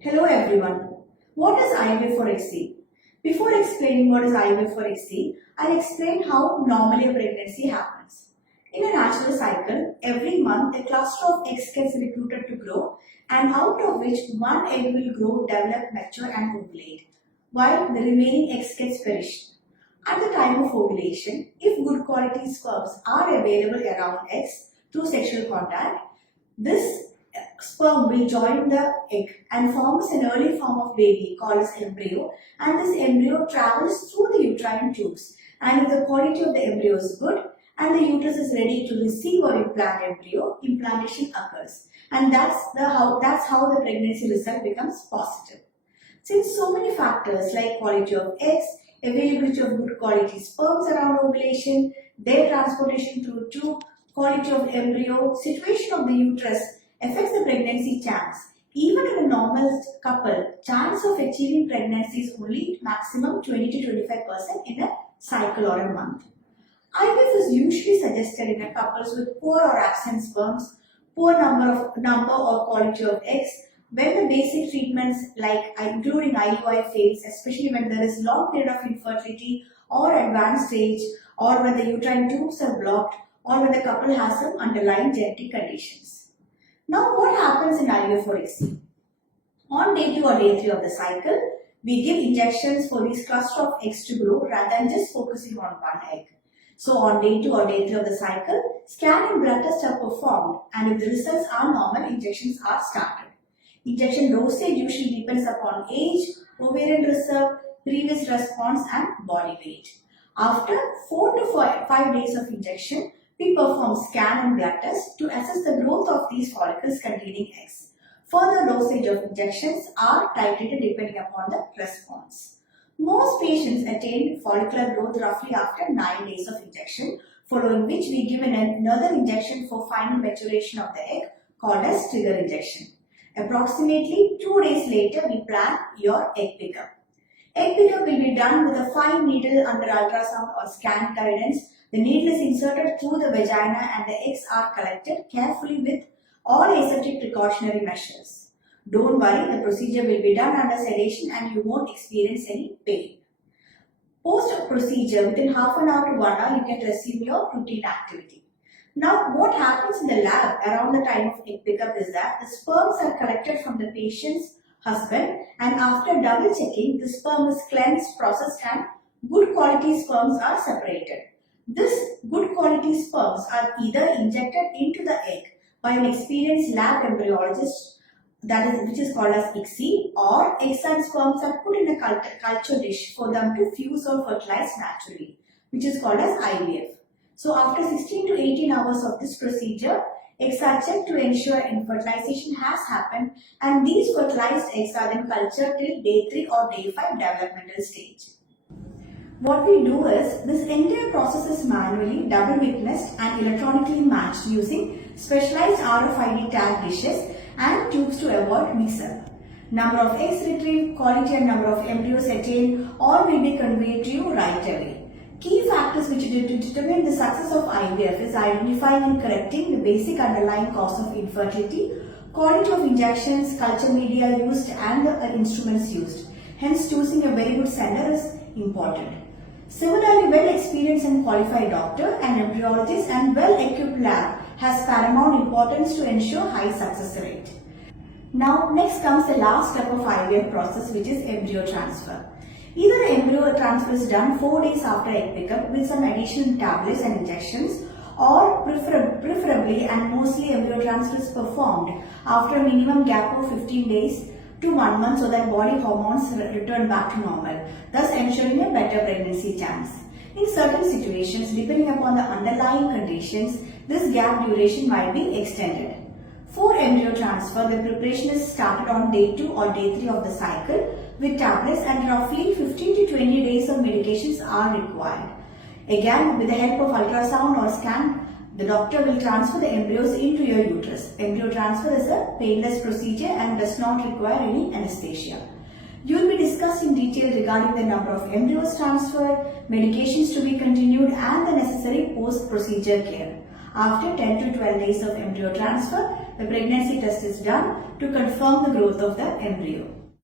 Hello everyone. What is IVF4XC? Before explaining what is IVF4XC, I'll explain how normally a pregnancy happens. In a natural cycle, every month a cluster of eggs gets recruited to grow, and out of which one egg will grow, develop, mature and ovulate, while the remaining eggs gets perished. At the time of ovulation, if good quality sperms are available around eggs through sexual contact, this sperm will join the egg and forms an early form of baby called as embryo, and this embryo travels through the uterine tubes, and if the quality of the embryo is good and the uterus is ready to receive or implant embryo, implantation occurs, and that's how the pregnancy result becomes positive. Since so many factors like quality of eggs, availability of good quality sperms around ovulation, their transportation through tube, quality of embryo, situation of the uterus affects the pregnancy chance. Even in a normal couple, chance of achieving pregnancy is only maximum 20 to 25% in a cycle or a month. IVF is usually suggested in a couples with poor or absent sperms, poor number or quality of eggs, when the basic treatments like including IUI fails, especially when there is long period of infertility or advanced stage, or when the uterine tubes are blocked, or when the couple has some underlying genetic conditions. Now, what happens in IVF4XC? On day 2 or day 3 of the cycle, we give injections for these cluster of eggs to grow rather than just focusing on one egg. So on day 2 or day 3 of the cycle, scan and blood tests are performed, and if the results are normal, injections are started. Injection dosage usually depends upon age, ovarian reserve, previous response and body weight. After 4 to 5 days of injection, we perform scan and blood tests to assess the growth of these follicles containing eggs. Further dosage of injections are titrated depending upon the response. Most patients attain follicular growth roughly after 9 days of injection, following which we give another injection for final maturation of the egg called as trigger injection. Approximately 2 days later, we plan your egg pickup. Egg pickup will be done with a fine needle under ultrasound or scan guidance. The needle is inserted through the vagina and the eggs are collected carefully with all aseptic precautionary measures. Don't worry, the procedure will be done under sedation and you won't experience any pain. Post-procedure, within half an hour to 1 hour, you can resume your routine activity. Now, what happens in the lab around the time of egg pickup is that the sperms are collected from the patient's husband, and after double checking, the sperm is cleansed, processed and good quality sperms are separated. This good quality sperms are either injected into the egg by an experienced lab embryologist, which is called as ICSI, or eggs and sperms are put in a culture dish for them to fuse or fertilize naturally, which is called as IVF. So after 16 to 18 hours of this procedure, eggs are checked to ensure fertilization has happened, and these fertilized eggs are then cultured till day 3 or day 5 developmental stage. What we do is, this entire process is manually double witnessed and electronically matched using specialized RFID tag dishes and tubes to avoid mix-up. Number of eggs retrieved, quality and number of embryos attained, all will be conveyed to you right away. Key factors which determine the success of IVF is identifying and correcting the basic underlying cause of infertility, quality of injections, culture media used and the instruments used. Hence, choosing a very good center is important. Similarly, well-experienced and qualified doctor and embryologist and well-equipped lab has paramount importance to ensure high success rate. Now, next comes the last step of IVF process, which is embryo transfer. Either embryo transfer is done 4 days after egg pickup with some additional tablets and injections, or preferably and mostly embryo transfer is performed after a minimum gap of 15 days to 1 month so that body hormones return back to normal, thus ensuring a better pregnancy chance. In certain situations, depending upon the underlying conditions, this gap duration might be extended. For embryo transfer, the preparation is started on day 2 or day 3 of the cycle with tablets, and roughly 15 to 20 days of medications are required. Again, with the help of ultrasound or scan, the doctor will transfer the embryos into your uterus. Embryo transfer is a painless procedure and does not require any anesthesia. You will be discussed in detail regarding the number of embryos transferred, medications to be continued and the necessary post-procedure care. After 10 to 12 days of embryo transfer, the pregnancy test is done to confirm the growth of the embryo.